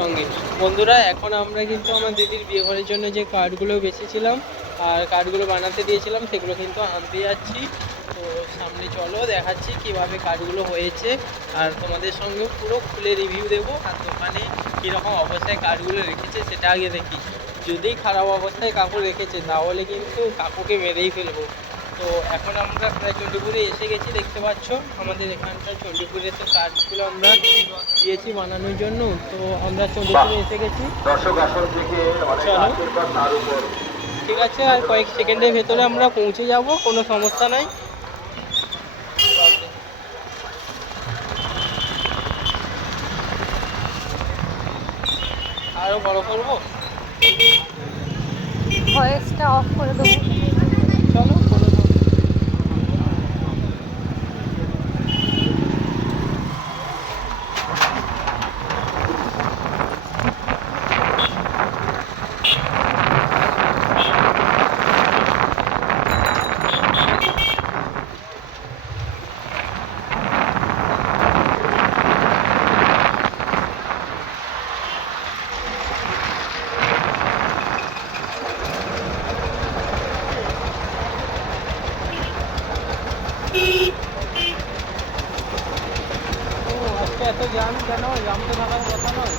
সঙ্গে বন্ধুরা, এখন আমরা কিন্তু আমার দিদির বিয়ে ঘরের জন্য যে কার্ডগুলো বেঁচেছিলাম আর কার্ডগুলো বানাতে দিয়েছিলাম সেগুলো কিন্তু আনতে যাচ্ছি। তো সামনে চলো দেখাচ্ছি কিভাবে কার্ডগুলো হয়েছে, আর তোমাদের সঙ্গে পুরো খুলে রিভিউ দেবো। আর দোকানে কীরকম অবস্থায় কার্ডগুলো রেখেছে সেটা আগে দেখি। যদি খারাপ অবস্থায় কাকু রেখেছে তাহলে কিন্তু কাকুকে মেরেই ফেলবো। তো এখন আমরা প্রায় চণ্ডীপুরে এসে গেছি, দেখতে পাচ্ছ আমাদের এখানকার চণ্ডীপুরে তো কার্ডগুলো আমরা দিয়েছি বানানোর জন্য। তো আমরা চণ্ডীপুরে এসে গেছি। চলো, ঠিক আছে, আর কয়েক সেকেন্ডের ভেতরে আমরা পৌঁছে যাব, কোনো সমস্যা নাই। আরও বড় করবো, ভয়েসটা অফ করে দেবো। চলো কোনো আজকে এত জ্যাম কেন? জ্যাম তো থাকার কথা নয়।